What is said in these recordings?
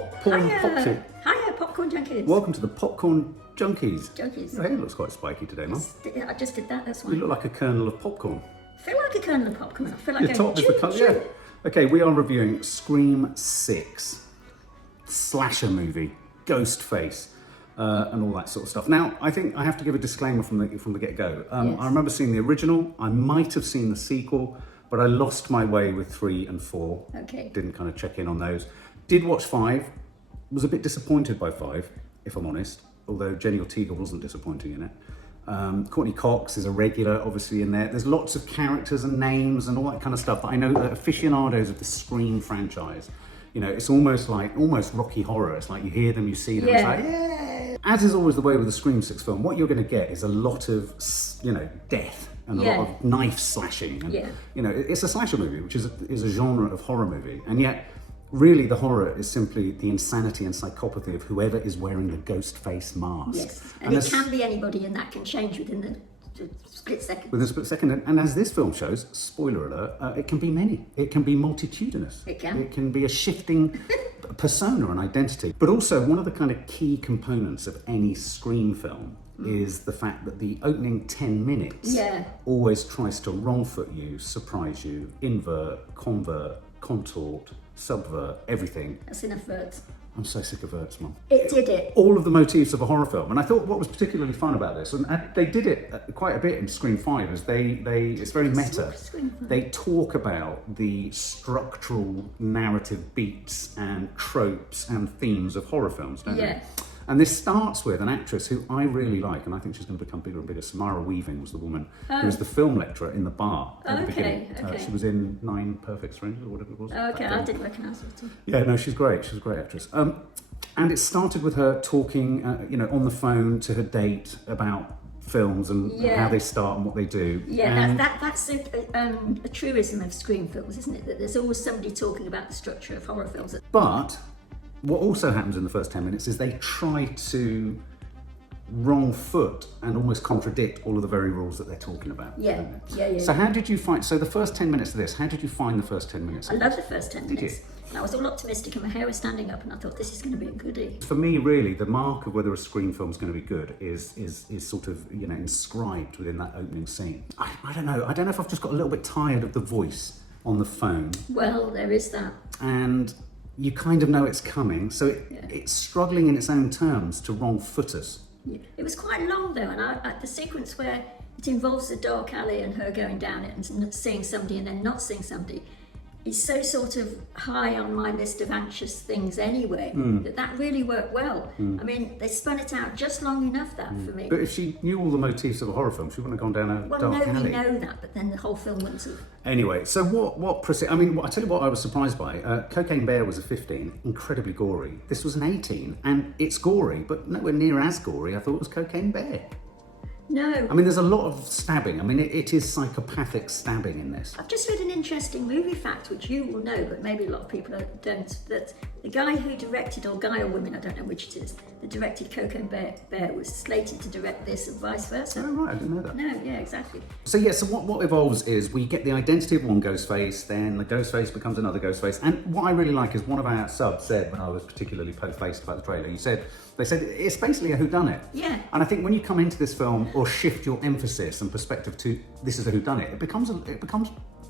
Popcorn Popcorn. Hiya, Popcorn Junkies. Welcome to the Popcorn Junkies. Junkies. Your hair looks quite spiky today, Mum. I just did that, that's why. You look like a kernel of popcorn. I feel like a kernel of popcorn. I feel like Your top is the colour, yeah. Okay, we are reviewing Scream 6, slasher movie, Ghostface, and all that sort of stuff. Now, I think I have to give a disclaimer from the get-go. Yes. I remember seeing the original. I might have seen the sequel, but I lost my way with 3 and 4. Okay. Didn't kind of check in on those. Did watch 5. Was a bit disappointed by 5, if I'm honest. Although Jenna Ortega wasn't disappointing in it. Courteney Cox is a regular, obviously, in there. There's lots of characters and names and all that kind of stuff. But I know that aficionados of the Scream franchise, you know, it's almost Rocky Horror. It's like you hear them, you see them, it's like, yeah. As is always the way with the Scream 6 film, what you're going to get is a lot of, you know, death and a lot of knife slashing. And, you know, it's a slasher movie, which is a genre of horror movie. And yet, really, the horror is simply the insanity and psychopathy of whoever is wearing the Ghostface mask. Yes, and it can be anybody, and that can change within the split second. Within a split second, and as this film shows, spoiler alert, it can be many. It can be multitudinous. It can. It can be a shifting persona and identity. But also, one of the kind of key components of any Scream film is the fact that the opening 10 minutes always tries to wrong foot you, surprise you, invert, convert, contort, subvert, everything. That's enough words. I'm so sick of verts, Mum. It did it. All of the motifs of a horror film. And I thought what was particularly fun about this, and they did it quite a bit in Scream 5, is it's very meta. They talk about the structural narrative beats and tropes and themes of horror films, don't they? And this starts with an actress who I really like, and I think she's going to become bigger and bigger. Samara Weaving was the woman who was the film lecturer in the bar at the beginning. She was in 9 Perfect Strangers or whatever it was. Okay, I didn't recognise her too. Yeah, no, she's great. She's a great actress. And it started with her talking, you know, on the phone to her date about films and how they start and what they do. Yeah, that's a truism of Scream films, isn't it? That there's always somebody talking about the structure of horror films. But what also happens in the first 10 minutes is they try to wrong foot and almost contradict all of the very rules that they're talking about. So how did you find, so the first 10 minutes of this, how did you find the first 10 minutes? I love the first 10 minutes. Did you? And I was all optimistic and my hair was standing up and I thought this is going to be a goodie. For me, really, the mark of whether a Scream film is going to be good is sort of, you know, inscribed within that opening scene. I don't know if I've just got a little bit tired of the voice on the phone. Well, there is that. And you kind of know it's coming, so it's struggling in its own terms to wrong foot us. Yeah. It was quite long though, and the sequence where it involves the dark alley and her going down it and seeing somebody and then not seeing somebody is so sort of high on my list of anxious things anyway, that really worked well. I mean, they spun it out just long enough for me. But if she knew all the motifs of a horror film, she wouldn't have gone down a dark alley. Well, no, we know that, but then the whole film wouldn't have. Anyway, so I mean, I tell you what I was surprised by. Cocaine Bear was a 15, incredibly gory. This was an 18, and it's gory, but nowhere near as gory. I thought it was Cocaine Bear. No. I mean, there's a lot of stabbing. I mean, it is psychopathic stabbing in this. I've just read an interesting movie fact, which you will know, but maybe a lot of people don't, that the guy who directed, or guy or woman, I don't know which it is, that directed Cocaine Bear was slated to direct this and vice versa. Oh, right, I didn't know that. No, yeah, exactly. So what evolves is we get the identity of one Ghostface, then the Ghostface becomes another Ghostface. And what I really like is one of our subs said, when I was particularly po-faced about the trailer, they said it's basically a whodunit. Yeah. And I think when you come into this film or shift your emphasis and perspective to this is a whodunit, it becomes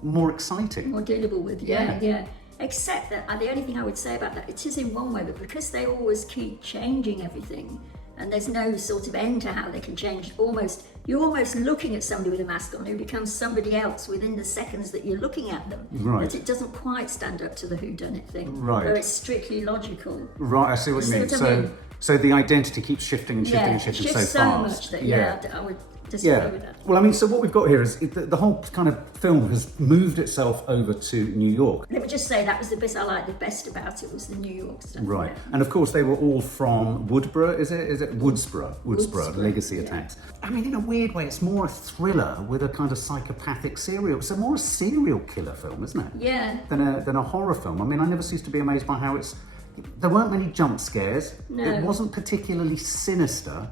more exciting. More dealable with, yeah. Except that the only thing I would say about that, it is in one way, but because they always keep changing everything, and there's no sort of end to how they can change, you're almost looking at somebody with a mask on who becomes somebody else within the seconds that you're looking at them. Right. But it doesn't quite stand up to the whodunit thing. Right. Where it's strictly logical. Right, I see what you mean. So the identity keeps shifting and shifting and shifting so fast. So much that, I would disagree with that. Well, I mean, so what we've got here is the whole kind of film has moved itself over to New York. Let me just say that was the bit I liked the best about it, was the New York stuff. Right, and of course they were all from Woodsboro, is it? Woodsboro, Legacy Attacks. I mean, in a weird way, it's more a thriller with a kind of psychopathic serial. It's more a serial killer film, isn't it? Yeah. Than a horror film. I mean, I never cease to be amazed by how there weren't many jump scares. No. It wasn't particularly sinister,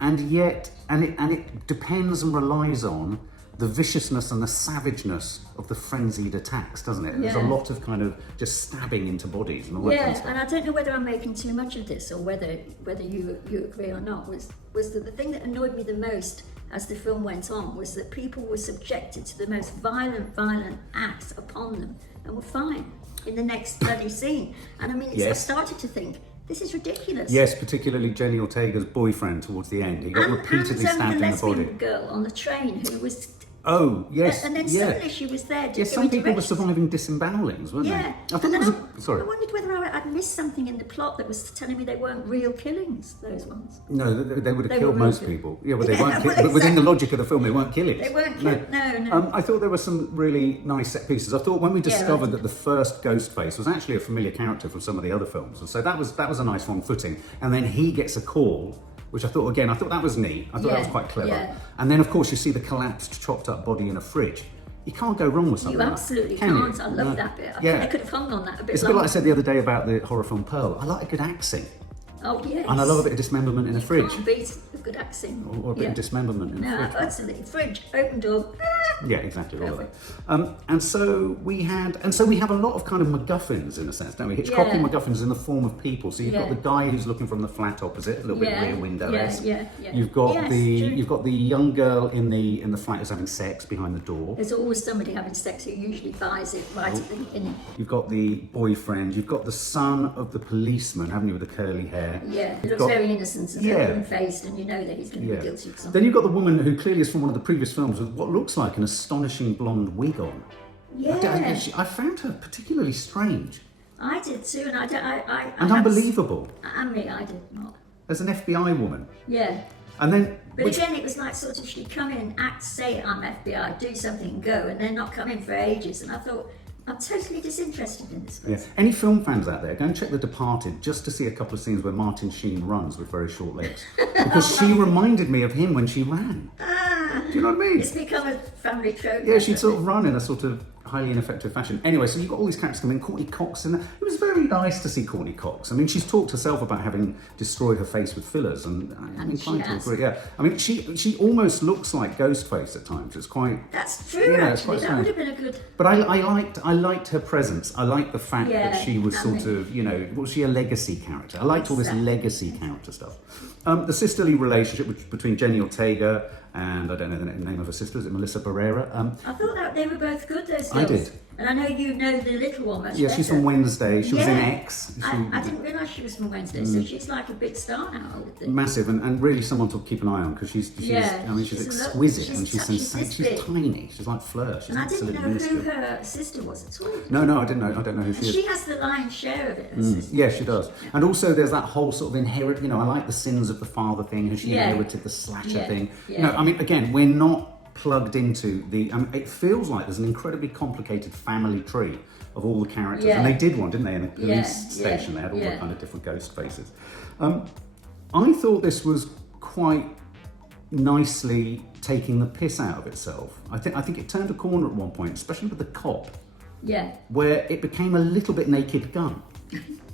and yet, and it depends and relies on the viciousness and the savageness of the frenzied attacks, doesn't it? There's a Yeah. lot of kind of just stabbing into bodies and all that kind of Yeah, stuff. and I don't know whether I'm making too much of this or whether you agree or not, was that the thing that annoyed me the most as the film went on was that people were subjected to the most violent acts upon them and were fine in the next bloody scene. And I mean, I started to think, this is ridiculous. Yes, particularly Jenna Ortega's boyfriend towards the end. He got repeatedly stabbed in the body. lesbian girl on the train who was... Oh, yes. And then suddenly she was there. Yes, some people were surviving disembowelings, weren't Yeah. they? I thought And it then was sorry. I wondered whether I'd missed something in the plot that was telling me they weren't real killings, those ones. No, they would have They killed were most real. people. Yeah, but they Yeah, weren't. well, But within the exactly. logic of the film, they weren't killings. They weren't killed. No. I thought there were some really nice set pieces. I thought when we discovered that the first Ghostface was actually a familiar character from some of the other films, and so that was a nice wrong footing. And then he gets a call, which I thought that was neat. I thought that was quite clever. Yeah. And then of course you see the collapsed, chopped up body in a fridge. You can't go wrong with something You like absolutely that, can can't. you? I love that bit. I Yeah. think they could have hung on that a bit It's a bit longer. like I said the other day about the horror film Pearl. I like a good axe scene. Oh, yes. And I love a bit of dismemberment in a fridge. Can't beat a good accent. Or a bit of dismemberment in a No, fridge. absolutely. Fridge, open door. Yeah, exactly, all of that. And so we have a lot of kind of MacGuffins in a sense, don't we? Hitchcockian Yeah. MacGuffins in the form of people. So you've got the guy who's looking from the flat opposite, a little bit rear window-esque. Yeah. You've got Yes, the true. you've got the young girl in the flat who's having sex behind the door. There's always somebody having sex who usually buys it right at the beginning. You've got the boyfriend. You've got the son of the policeman, haven't you, with the curly hair? Yeah, it You've looks got- very innocent and open-faced, and you know that he's going to be guilty of something. Then you've got the woman who clearly is from one of the previous films with what looks like an astonishing blonde wig on. Yeah, I found her particularly strange I did too, and I and unbelievable I mean, I did not. as an FBI woman. Yeah. And then, But again, it was like sort of she'd come in, act, say I'm FBI, do something and go, and then not come in for ages. And I thought, I'm totally disinterested in this person. any film fans out there, go and check The Departed just to see a couple of scenes where Martin Sheen runs with very short legs. Because she reminded me of him when she ran. Do you know what I mean? It's become a family trope. Yeah, she'd sort of run in a sort of highly ineffective fashion. Anyway, so you've got all these characters coming in. Courteney Cox in there. It was very nice to see Courteney Cox. I mean, she's talked herself about having destroyed her face with fillers, and I'm inclined to agree. Yeah, I mean, she almost looks like Ghostface at times. It's quite. That's true, Yeah, it's actually. quite That would strange. have been a good... But I liked her presence. I liked the fact that she was sort of, was she a legacy character? I liked all this legacy character stuff. The sisterly relationship between Jenna Ortega and, I don't know the name of her sister, is it Melissa Barrera? I thought that they were both good, those girls. I did. And I know you know the little one much better. Yeah, she's from Wednesday. She was in X. I didn't realise she was from Wednesday, so she's like a big star now, I would think. Massive and really someone to keep an eye on because she's exquisite and she's tiny. She's like Fleur. She's And I didn't absolutely know who minuscule. her sister was at all. No, I didn't know. I don't know who she is. She has the lion's share of it, her sister. Yeah, she does. And also there's that whole sort of inherent, I like the sins of the father thing, how she inherited the slasher thing. I mean, again, we're not plugged into the, it feels like there's an incredibly complicated family tree of all the characters. And they did one, didn't they, in a police station. They had all the kind of different ghost faces. I thought this was quite nicely taking the piss out of itself. I think it turned a corner at one point, especially with the cop. Yeah. Where it became a little bit Naked Gun.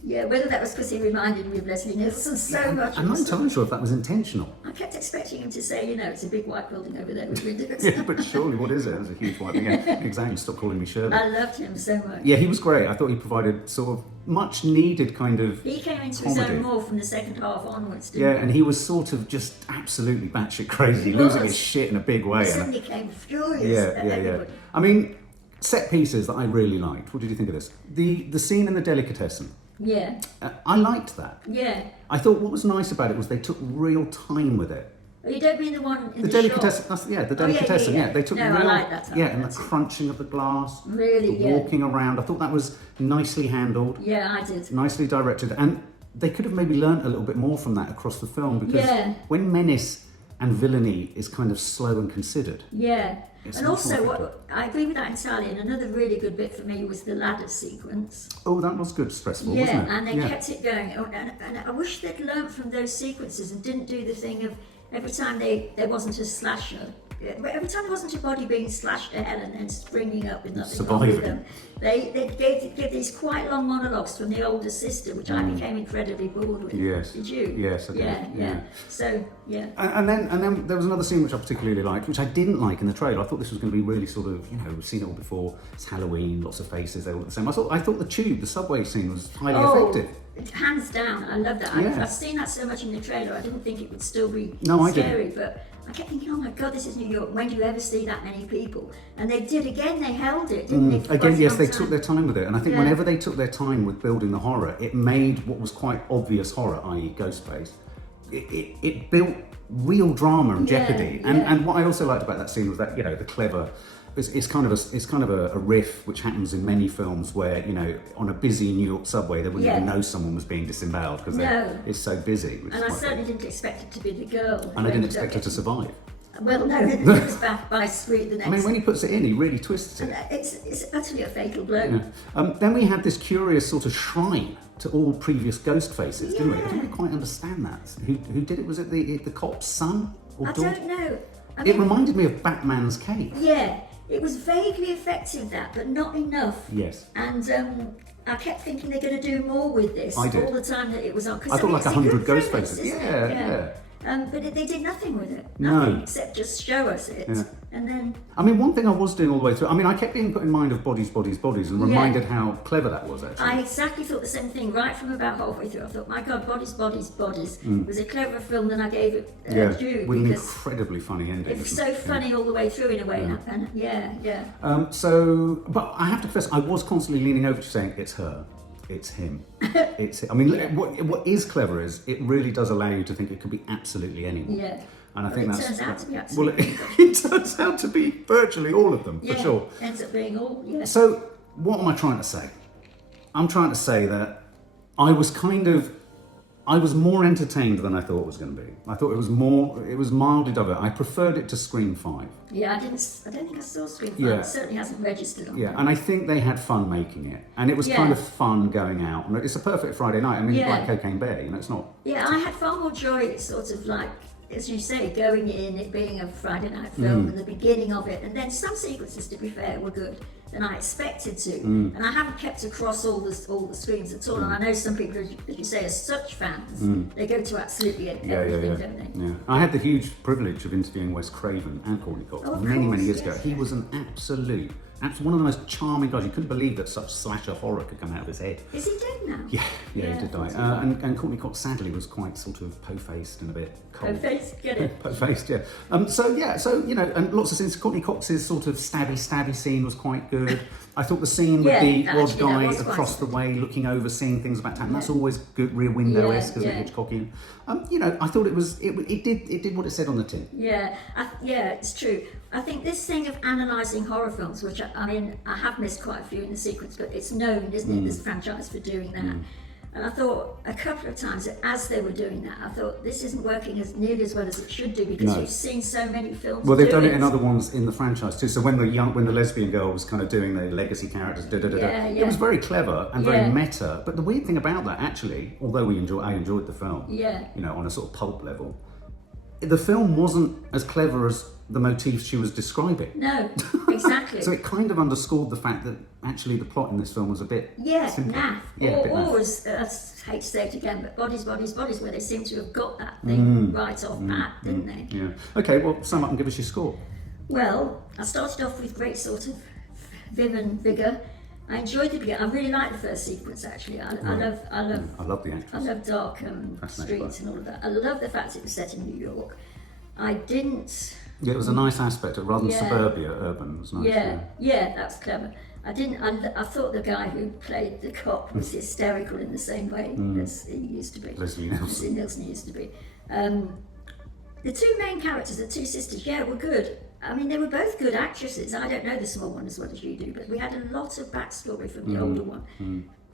Yeah, whether that was because he reminded me of Leslie Nielsen so much. I'm not entirely sure if that was intentional. I kept expecting him to say, it's a big white building over there with windows. Yeah, but surely, what is it? It's a huge white thing. Exactly, stop calling me Shirley. I loved him so much. Yeah, he was great. I thought he provided sort of much needed kind of He came into comedy. his own more from the second half onwards, didn't he? And he was sort of just absolutely batshit crazy, losing his shit in a big way. He suddenly became furious at everybody. I mean, set pieces that I really liked. What did you think of this? The scene in the delicatessen. Yeah. I liked that. Yeah. I thought what was nice about it was they took real time with it. Oh, you don't mean the one in the delicatessen. shop? The delicatessen. yeah. They took No, real. I like that. And the crunching of the glass. Really, the walking around. I thought that was nicely handled. Yeah, I did. Nicely directed, and they could have maybe learnt a little bit more from that across the film because when menace and villainy is kind of slow and considered. Yeah. It's And much also, more I agree with that entirely. And another really good bit for me was the ladder sequence. Oh, that was good, stressful, wasn't it? And they kept it going. Oh, and I wish they'd learnt from those sequences and didn't do the thing of every time there wasn't a slasher, every time there wasn't a body being slashed to hell and then springing up with nothing wrong with them, they gave these quite long monologues from the older sister, which I became incredibly bored with. Yes. Did you? Yes, I did. Yeah. So, yeah. And then there was another scene which I particularly liked, which I didn't like in the trailer. I thought this was going to be really sort of, we've seen it all before. It's Halloween, lots of faces, they're all the same. I thought the subway scene was highly effective. Hands down, I love that. Yeah. I've seen that so much in the trailer. I didn't think it would still be I scary, didn't. but I kept thinking, oh my God, this is New York. When do you ever see that many people? And they did again. They held it, didn't they? Again, yes, they took their time with it, and I think whenever they took their time with building the horror, it made what was quite obvious horror, i.e., Ghostface. It built real drama and jeopardy. And what I also liked about that scene was that the clever. It's kind of a riff which happens in many films where on a busy New York subway they wouldn't even know someone was being disemboweled because it's so busy. And I certainly didn't expect it to be the girl. And I didn't expect her to survive. Well, no, it was back by street the next. I mean, when he puts it in, he really twists it. It's utterly a fatal blow. Yeah. Then we had this curious sort of shrine to all previous ghost faces, didn't we? I didn't quite understand that. Who did it? Was it the cop's son or daughter? I don't know. It reminded me of Batman's cave. Yeah. It was vaguely effective, but not enough. Yes. And I kept thinking they're going to do more with this all the time that it was on. I thought like 100 ghost faces. Yeah. But they did nothing with it. No. Nothing except just show us it. Yeah. And then... I mean, one thing I was doing all the way through, I kept being put in mind of bodies, and reminded how clever that was, actually. I exactly thought the same thing right from about halfway through. I thought, my God, Bodies. It was a cleverer film than I gave it due. With an incredibly funny ending. It was so funny all the way through, in a way. But I have to confess, I was constantly leaning over to saying, it's her. It's him. It's. I mean, what is clever is it really does allow you to think it could be absolutely anyone. Yeah. And I think it turns out to be absolutely. It turns out to be virtually all of them, for sure. Ends up being all. Yeah. So what am I trying to say? I'm trying to say that I was more entertained than I thought it was going to be. I thought it was mildly diverse. I preferred it to Scream 5. Yeah, I don't think I saw Scream 5. It certainly hasn't registered on and I think they had fun making it. And it was kind of fun going out. And it's a perfect Friday night. I mean, like Cocaine Bear, it's not... Yeah, I had far more joy, sort of like, as you say, going in, it being a Friday night film, and the beginning of it. And then some sequences, to be fair, were good than I expected to. And I haven't kept across all the screens at all. And I know some people, as you say, are such fans, they go to absolutely everything, don't they? Yeah. I had the huge privilege of interviewing Wes Craven and Courteney Cox many years ago. He was an absolute one of the most charming guys. You couldn't believe that such slasher horror could come out of his head. Is he dead now? Yeah, he did die. And Courteney Cox sadly was quite sort of po-faced and a bit cold. Po-faced, get it? Po-faced, yeah. And lots of scenes. Courteney Cox's sort of stabby scene was quite good. I thought the scene with the odd guy across the way looking over, seeing things about town. That's always good, Rear Window-esque, as a Hitchcockian. I thought it did what it said on the tin. Yeah, it's true. I think this thing of analysing horror films, which I have missed quite a few in the sequence, but it's known, isn't it, this franchise for doing that. And I thought a couple of times that as they were doing that, I thought this isn't working as nearly as well as it should do because you've seen so many films. Well, they've done it in other ones in the franchise too. So when the lesbian girl was kind of doing the legacy characters, it was very clever and very meta. But the weird thing about that, actually, although I enjoyed the film, on a sort of pulp level, the film wasn't as clever as the motifs she was describing. No, exactly. So it kind of underscored the fact that actually the plot in this film was a bit simple. Naff. Or as I hate to say it again, but Bodies, where they seem to have got that thing right off pat, didn't they? Yeah. Okay, well, sum up and give us your score. Well, I started off with great sort of vim and vigour. I enjoyed the beginning. I really liked the first sequence, actually. I love the actress. I love dark streets and all of that. I love the fact it was set in New York. I didn't... Yeah, it was a nice aspect of rather than suburbia, urban. It was nice. Yeah, that's clever. I thought the guy who played the cop was hysterical in the same way as he used to be. Leslie Nielsen used to be. The two main characters, the two sisters, were good. I mean, they were both good actresses. I don't know the small one as well as you do, but we had a lot of backstory from the older one.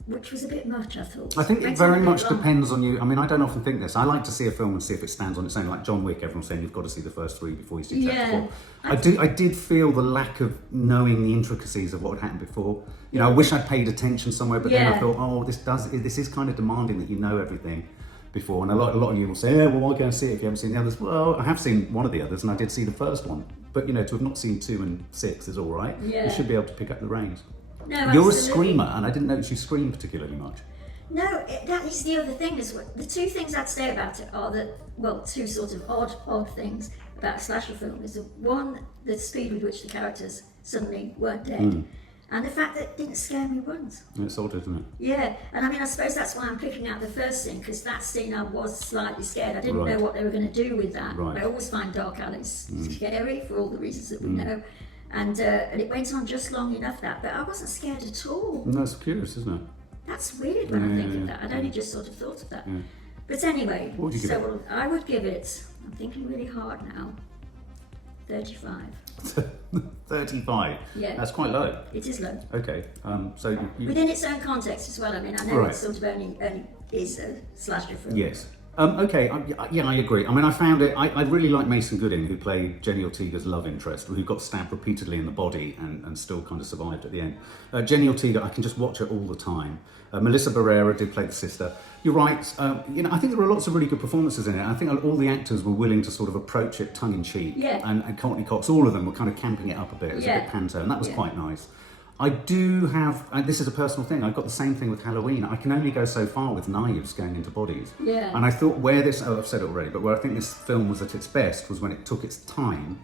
Which was a bit much, I thought. I think it very much depends on you. I mean, I don't often think this. I like to see a film and see if it stands on its own. Like John Wick, everyone's saying you've got to see the first three before you see chapter 4. I did feel the lack of knowing the intricacies of what had happened before. I wish I'd paid attention somewhere, but then I thought, this is kind of demanding that you know everything. before, and a lot of you will say, well, why go and see it if you haven't seen the others? Well, I have seen one of the others, and I did see the first one. But, to have not seen 2 and 6 is all right. Yeah. You should be able to pick up the reins. No, You're absolutely. a screamer, and I didn't notice you scream particularly much. No, that is the other thing. The 2 things I'd say about it are that, 2 sort of odd things about a slasher film is one, the speed with which the characters suddenly weren't dead, and the fact that it didn't scare me once. It's odd, isn't it? Yeah, and I suppose that's why I'm picking out the first scene, because that scene I was slightly scared. I didn't know what they were going to do with that. Right. I always find dark alleys scary for all the reasons that we know, and it went on just long enough but I wasn't scared at all. No, it's curious, isn't it? That's weird when I think of that. I'd only just sort of thought of that. Yeah. But anyway, What would you give it? I would give it, I'm thinking really hard now, 35. 35? Yeah. That's quite low. It is low. Okay, so you... Within its own context as well. I know Right. it sort of only is a slasher film. Yes. Okay, I agree. I found it, I really like Mason Gooding, who played Jenny Ortega's love interest, who got stabbed repeatedly in the body and still kind of survived at the end. Jenny Ortega, I can just watch her all the time. Melissa Barrera did play the sister. You're right, I think there were lots of really good performances in it. I think all the actors were willing to sort of approach it tongue-in-cheek. Yeah. And Courteney Cox, all of them were kind of camping it up a bit. It was a bit panto, and that was quite nice. I do have, and this is a personal thing, I've got the same thing with Halloween. I can only go so far with knives going into bodies. Yeah. And I thought I've said it already, but where I think this film was at its best was when it took its time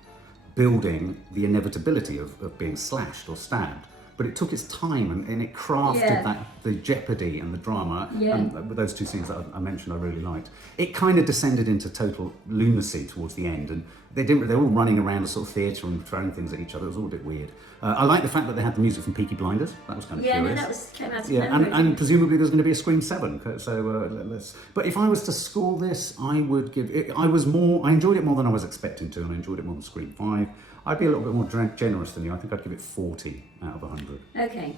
building the inevitability of being slashed or stabbed. But it took its time and it crafted the jeopardy and the drama. Yeah. And with those 2 scenes that I mentioned, I really liked. It kind of descended into total lunacy towards the end, and they were all running around a sort of theatre and throwing things at each other. It was all a bit weird. I like the fact that they had the music from Peaky Blinders. That was kind of curious. Yeah, that came out of Yeah, nowhere. and presumably there's going to be a Scream 7. So let's. But if I was to score this, I would give it. I enjoyed it more than I was expecting to, and I enjoyed it more than Scream 5. I'd be a little bit more generous than you. I think I'd give it 40 out of 100. Okay.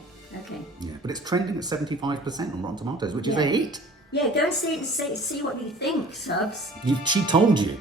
Yeah, but it's trending at 75% on Rotten Tomatoes, which is a hit. Yeah, go and see it and see what you think, subs. She told you.